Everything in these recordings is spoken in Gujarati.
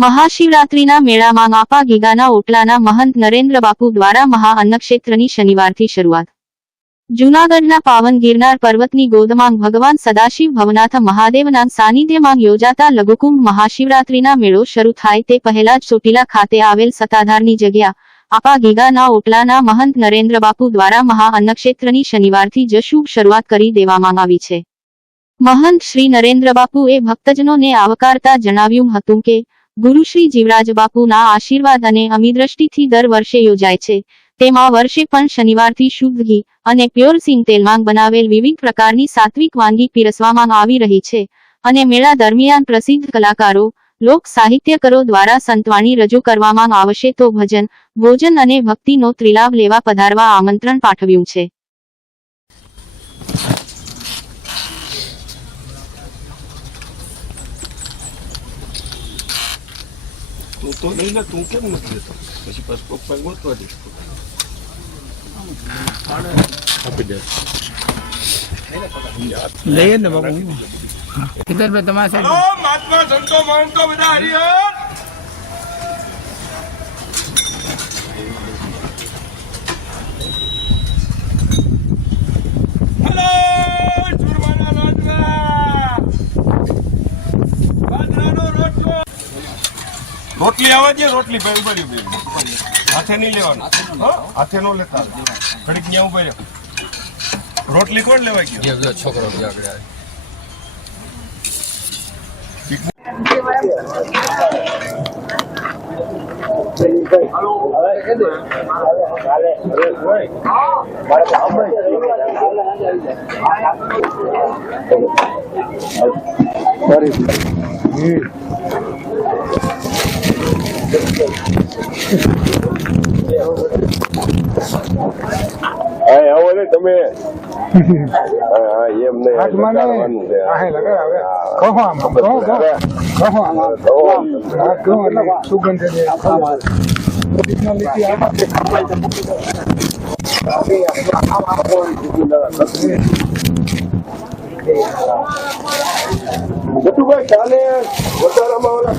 મહાશિવરાત્રિના મેળામાં આપા ગીગાના ઓટલાના મહંત નરેન્દ્ર બાપુ દ્વારા મહા અન્નક્ષેત્રની શનિવારથી શરૂઆત। જૂનાગઢના પાવન ગિરનાર પર્વતની ગોદમાં ભગવાન સદાશિવ ભવનાથ મહાદેવના સાનિધ્યમાં યોજાતા લઘુકુંભ મહાશિવરાત્રિના મેળો શરૂ થાય તે પહેલા જ ચોટીલા ખાતે આવેલ સત્તાધારની જગ્યા આપા ગીગાના ઓટલાના મહંત નરેન્દ્ર બાપુ દ્વારા મહા અન્નક્ષેત્રની શનિવારથી જ શુભ શરૂઆત કરી દેવામાં આવી છે। મહંત શ્રી નરેન્દ્ર બાપુએ ભક્તજનોને આવકારતા જણાવ્યું હતું કે ગુરુ શ્રી જીવરાજ બાપુના આશીર્વાદ અને અમીદ્રષ્ટિથી દર વર્ષે યોજાય છે, તેમ આ વર્ષે પણ શનિવારથી શુદ્ધ ઘી અને પ્યોર સિંગ તેલમાં બનાવેલ વિવિધ પ્રકારની સાત્વિક વાનગી પીરસવામાં આવી રહી છે અને મેળા દરમિયાન પ્રસિદ્ધ કલાકારો, લોક સાહિત્યકારો દ્વારા સંતવાણી રજૂ કરવામાં આવશે તો ભજન, ભોજન અને ભક્તિનો ત્રિલાભ લેવા પધારવા આમંત્રણ પાઠવ્યું છે। તું તો નહીં ને, તું કેમ નથી લેતો? પછી પાસપોર્ટ પર ગોતવા દઈશ આપી દે લઈએ ને બાબુ કિધર पे તમારા સાઈડ મહાત્મા સંતો મહંતો બધા હરિહર હેલો સુરમાના રોટલા બાજરાનો રોટલો રોટલી આવવા દે, રોટલી ભાઈ ઉભરી હાથે નહીં લેવાનું, હાથે નો લેતા ઘડીક ત્યાં ઉભા રહ્યો। રોટલી કોણ લેવા ગયો? છોકરો આગળ તમે એમ સુગંધ જતુભાઈ કાલે વધારામાં ઓલા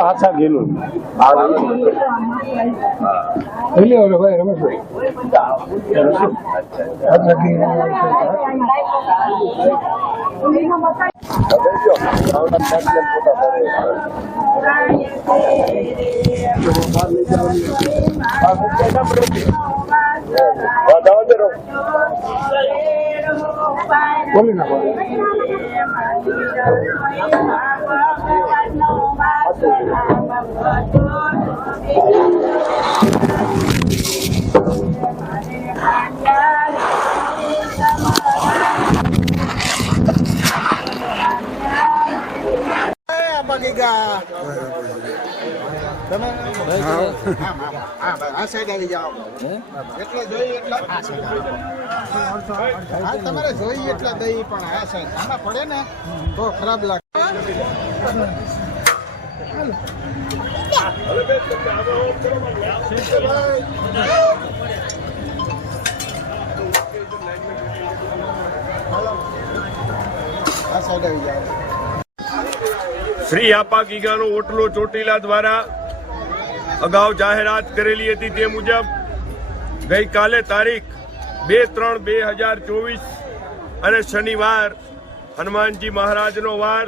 હાથા ગયેલું ભાઈ રમેશભાઈ બોલી ના આ સાઈડ આવી જાઓ, એટલે જોઈએ એટલા તમારે જોઈએ એટલા દહીં પણ આ સાઈડ આમાં પડે ને તો ખરાબ લાગે। આ સાઈડ આવી જાઓ। શ્રી આપા ગીગાનો ઓટલો ચોટીલા દ્વારા અગાઉ જાહેરાત કરેલી હતી તે મુજબ ગઈકાલે તારીખ 2/3/2024 અને શનિવાર હનુમાનજી મહારાજનો વાર,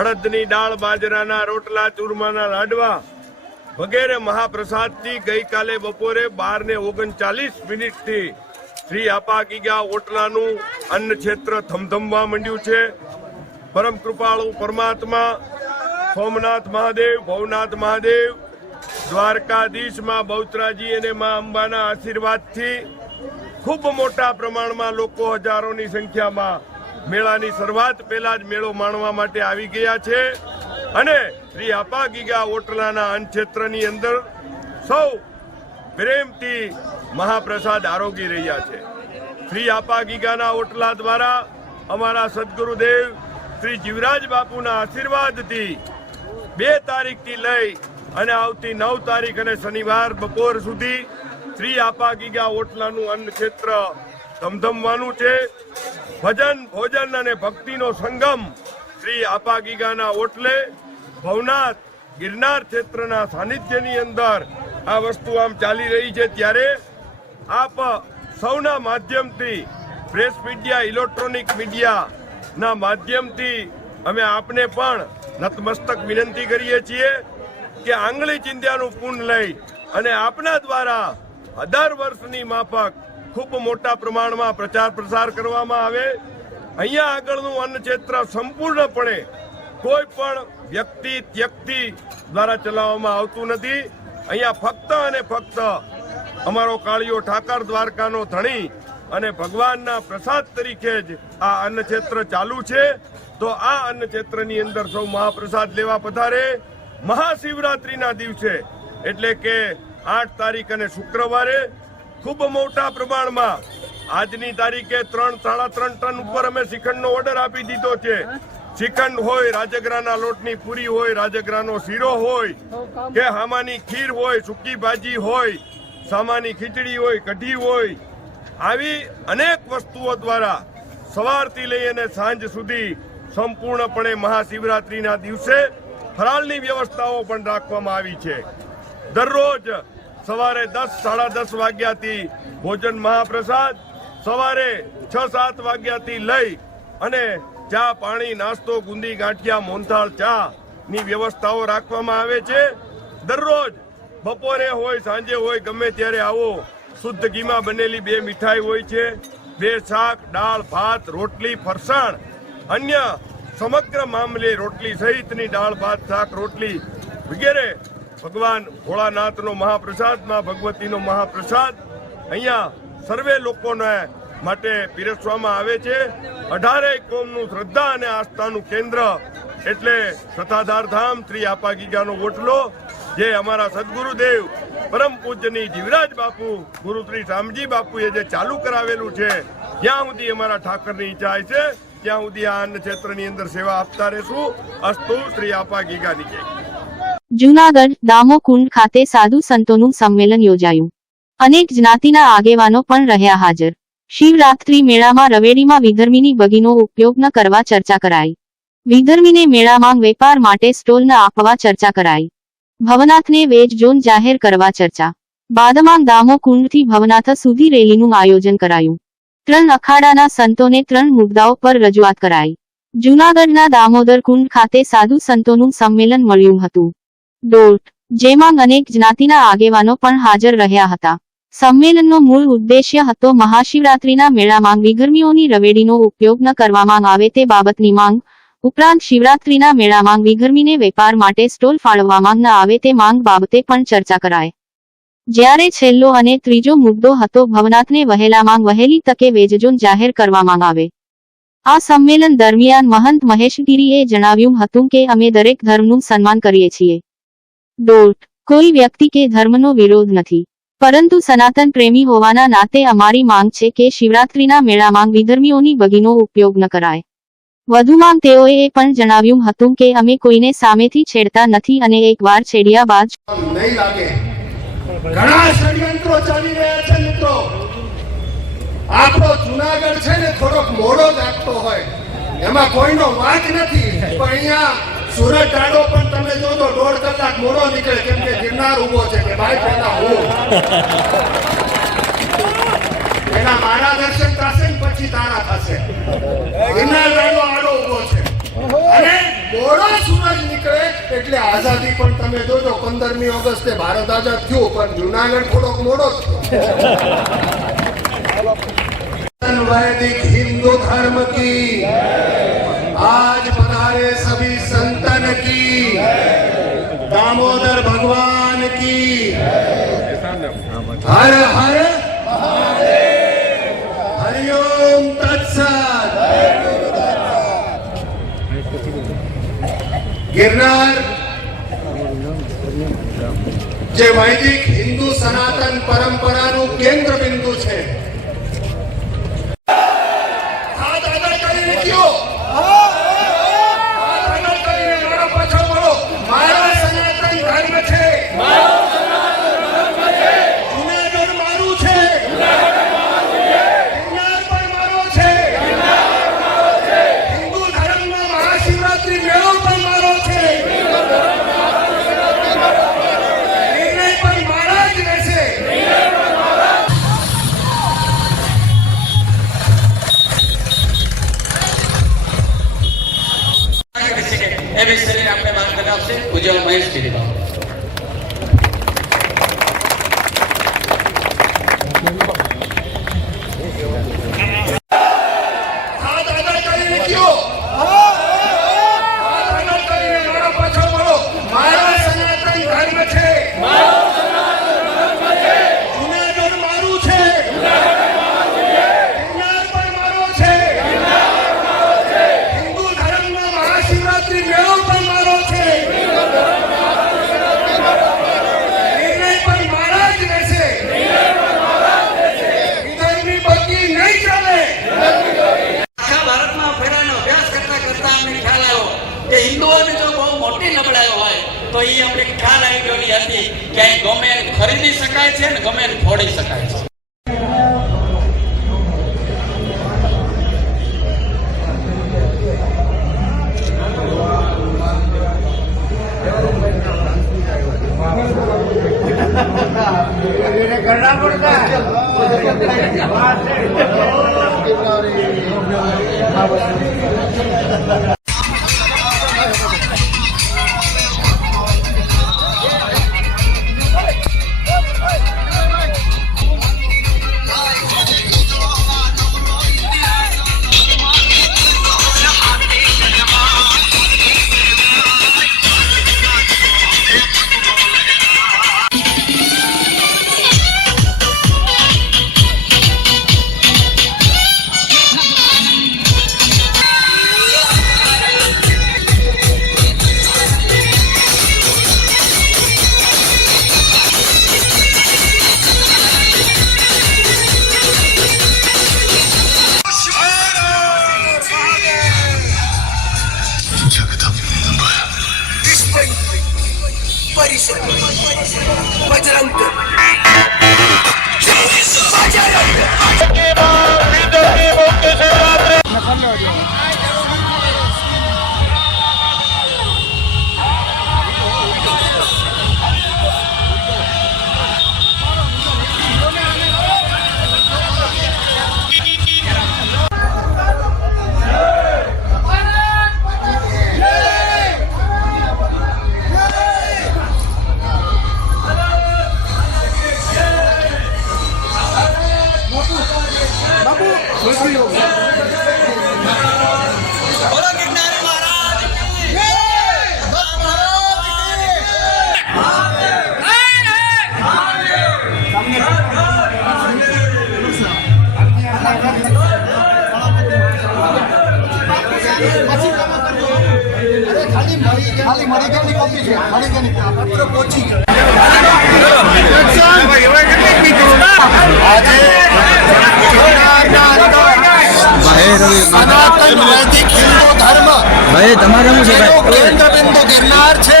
અડદની દાળ, બાજરાના રોટલા, ચૂરમાના લાડવા વગેરે મહાપ્રસાદથી ગઈકાલે બપોરે 12:39 શ્રી આપા ગીગા ઓટલાનું અન્ન ક્ષેત્ર ધમધમવા માંડ્યું છે। પરમ કૃપાળુ પરમાત્મા સોમનાથ મહાદેવ, ભવનાથ મહાદેવ, દ્વારકાધીશ માં બહુચરાજી અને માં અંબાના આશીર્વાદથી ખૂબ મોટા પ્રમાણમાં લોકો હજારોની સંખ્યામાં મેળાની શરૂઆત પહેલા જ મેળો માણવા માટે આવી ગયા છે અને શ્રી આપા ગીગા ઓટલાના અન્ન ક્ષેત્રની અંદર સૌ પ્રેમથી મહાપ્રસાદ આરોગી રહ્યા છે। શ્રી આપા ગીગાના ઓટલા દ્વારા અમારા સદગુરુદેવ શ્રી જીવરાજ બાપુના આશીર્વાદથી 2 તારીખથી લઈ અને આવતી 9 તારીખ અને શનિવાર બપોર સુધી શ્રી આપા ગીગા ઓટલાનું અન્ન ક્ષેત્ર ધમધમવાનું છે. ભજન ભોજન અને ભક્તિનો સંગમ શ્રી આપા ગીગાના ઓટલે ભવનાથ ગિરનાર ક્ષેત્રના સાનિધ્યની અંદર આ વસ્તુ આમ ચાલી રહી છે. ત્યારે આપ સૌના માધ્યમથી પ્રેસ મીડિયા, ઇલેક્ટ્રોનિક મીડિયાના માધ્યમથી અમે આપને પણ નતમસ્તક વિનંતી કરીએ છીએ કે આંગળી ચિંધ્યાનું પૂન લઈ અને આપના દ્વારા 1000 વર્ષની માફક ખૂબ મોટા પ્રમાણમાં પ્રચાર પ્રસાર કરવામાં આવે. અહીંયા આગળનું અન્ન ક્ષેત્ર સંપૂર્ણપણે કોઈ પણ વ્યક્તિ દ્વારા ચલાવવામાં આવતું નથી. અહીંયા ફક્ત અને ફક્ત અમારો કાળિયો ઠાકર દ્વારકાનો ધણી અને ભગવાનના પ્રસાદ તરીકે જ આ અન્ન ક્ષેત્ર ચાલુ છે. તો આ અન્ન ક્ષેત્રની અંદર સૌ મહાપ્રસાદ લેવા પધારે. મહાશિવરાત્રિના દિવસે એટલે કે 8 તારીખ અને શુક્રવારે ખૂબ મોટા પ્રમાણમાં આજની તારીખે 3-3.5 ટન ઉપર અમે શ્રીખંડનો ઓર્ડર આપી દીધો છે. શ્રીખંડ હોય, રાજગરાના લોટની પૂરી હોય, રાજગરાનો શીરો હોય કે હામાની ખીર હોય, સૂકી ભાજી હોય, સામાની ખીચડી હોય, કઢી હોય, આવી અનેક વસ્તુઓ દ્વારા સવારથી લઈ અને સાંજ સુધી સંપૂર્ણપણે મહાશિવરાત્રિના દિવસે ફરાળની વ્યવસ્થાઓ પણ રાખવામાં આવી છે. દરરોજ સવારે 10-10:30 વાગ્યાથી ભોજન મહાપ્રસાદ, સવારે 6-7 વાગ્યાથી લઈ અને ચા, પાણી, નાસ્તો, ગુંદી, ગાંઠિયા, મોહનથાળ, ચા ની વ્યવસ્થાઓ રાખવામાં આવે છે. દરરોજ બપોરે હોય, સાંજે હોય, ગમે ત્યારે આવો. શુદ્ધ ઘીમાં બનેલી 2 મીઠાઈ હોય છે, 2 શાક, દાળ, ભાત, રોટલી, ફરસાણ, અન્ય સમગ્ર મામલે રોટલી સહિતની દાળ, ભાત, શાક, રોટલી વગેરે ભગવાન ભોળાનાથનો મહાપ્રસાદ, માં ભગવતીનો મહાપ્રસાદ અહીંયા સર્વે લોકોને માટે પીરસવામાં આવે છે. 18 કોમનું શ્રદ્ધા અને આસ્થાનું કેન્દ્ર એટલે સતાધાર ધામ શ્રી આપા ગીગાનો ઓટલો, જે અમારા સદગુરુદેવ પરમ પૂજ્યની જીવરાજ બાપુ ગુરુ શ્રી રામજી બાપુએ જે ચાલુ કરાવેલું છે, જ્યાં સુધી અમારા ઠાકરની ઈચ્છા છે ત્યાં સુધી આ અન્ન ક્ષેત્રની અંદર સેવા આપતા રહેશું. અસ્તુ. શ્રી આપા ગીગાની જય. જૂનાગઢ દામોકુંડ ખાતે સાધુ સંતોનું સંમેલન યોજાયું. અનેક જ્ઞાતિના આગેવાનો પણ રહ્યા હાજર. શિવરાત્રી મેળામાં રવેડીમાં વિધર્મીની બગીનો ઉપયોગ ન કરવા ચર્ચા કરાઈ. વિધર્મીને મેળામાં વેપાર માટે સ્ટોલ ન આપવા ચર્ચા કરાઈ. ભવનાથને વેજ ઝોન જાહેર કરવા ચર્ચા. બાદમાં દામોકુંડથી ભવનાથ સુધી રેલીનું આયોજન કરાયું. 3 અખાડાના સંતોને 3 મુદ્દાઓ પર રજૂઆત કરાઈ. જૂનાગઢના દામોદર કુંડ ખાતે સાધુ સંતોનું સંમેલન મળ્યું હતું. જેમાં અનેક જ્ઞાતિના આગેવાનો પણ હાજર રહ્યા હતા. સંમેલનનો મૂળ ઉદ્દેશ્ય હતો મહાશિવરાત્રીના મેળામાં વિધર્મીઓની રવેડીનો ઉપયોગ ન કરવામાં આવે તે બાબતની માંગ, ઉપરાંત શિવરાત્રીના મેળામાં વિધર્મીને વેપાર માટે સ્ટોલ ફાળવવામાં ન આવે તે માંગ બાબતે પણ ચર્ચા કરાય. જ્યારે છેલ્લો અને ત્રીજો મુદ્દો હતો ભવનાથને વહેલામાં વહેલી તકે વેજઝોન જાહેર કરવામાં આવે. આ સંમેલન દરમિયાન મહંત મહેશગીરીએ જણાવ્યું હતું કે અમે દરેક ધર્મનું સન્માન કરીએ છીએ. કોઈ વ્યક્તિ કે ધર્મનો વિરોધ નથી, પરંતુ સનાતન પ્રેમી હોવાના નાતે અમારી માંગ છે કે શિવરાત્રીના મેળામાં વિધર્મીઓની બગીનો ઉપયોગ ન કરાય. વધુમાં તેઓએ એ પણ જણાવ્યું હતું કે અમે કોઈને સામેથી છેડતા નથી અને એકવાર છેડ્યા બાદ નહીં લાગે. ઘણા ષડયંત્રો ચાલી રહ્યા છે મિત્રો. આપણો જૂનાગઢ છે ને થોડોક મોડો લાગતો હોય, એમાં કોઈનો વાંક નથી, પણ અહીંયા સુરત ટાળો પણ તમે જોજો 1.5 કલાક મોડો નીકળે, કેમ કે ગિરનાર ઉભો છે કે ભાઈ પહેલા હું એના મારા દર્શન થશે ને પછી તારા થશે. ગિરનાર ટાળો આડો ઉભો છે અને મોડો સૂરજ નીકળે એટલે આઝાદી પણ તમે જોજો 15મી ઓગસ્ટે ભારત આઝાદ થયું, પણ જૂનાગઢ થોડોક મોડો થયો. वैदिक हिंदू धर्म की आज पधारे सभी संतन की, दामोदर भगवान की हर हर हरिओम तत्सत. गिरनार જે વૈદિક હિન્દુ સનાતન પરંપરાનું કેન્દ્ર બિંદુ છે, એવી હતી કે અહીં ગમે ખરીદી શકાય છે ને ગમે ફોડી શકાય છે. સનાતન વૈદિક હિન્દુ ધર્મ જેનું કેન્દ્ર બિંદુ ગિરનાર છે.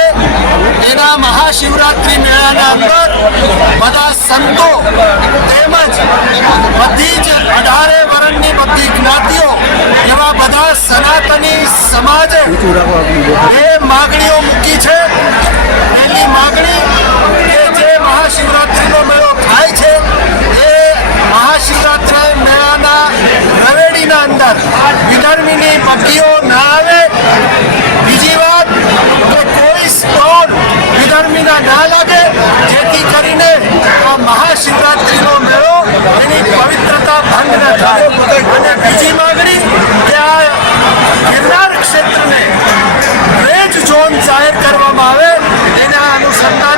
એના મહાશિવરાત્રી મેળાના અંદર બધા સંતો તેમજ બધી જ 18 વર્ણની બધી જ્ઞાતિઓ એવા બધા સનાતની સમાજે એ માગણીઓ મૂકી છે. પહેલી માગણી કે જે મહાશિવરાત્રીનો મેળો થાય છે એ મહાશિવરાત્રી મેળાના રવેડીના અંદર વિધર્મીની બગીઓ ના આવે. બીજી વાત કે કોઈ સ્ટોન વિધર્મીના ના લાગે, જેથી કરીને આ મહાશિવરાત્રીનો મેળો એની પવિત્રતા ભંગ ન થાય. અને બીજી માગણી કે આ ગિરનાર ક્ષેત્રને રેડ ઝોન જાહેર કરવામાં આવે. એના અનુસંધાન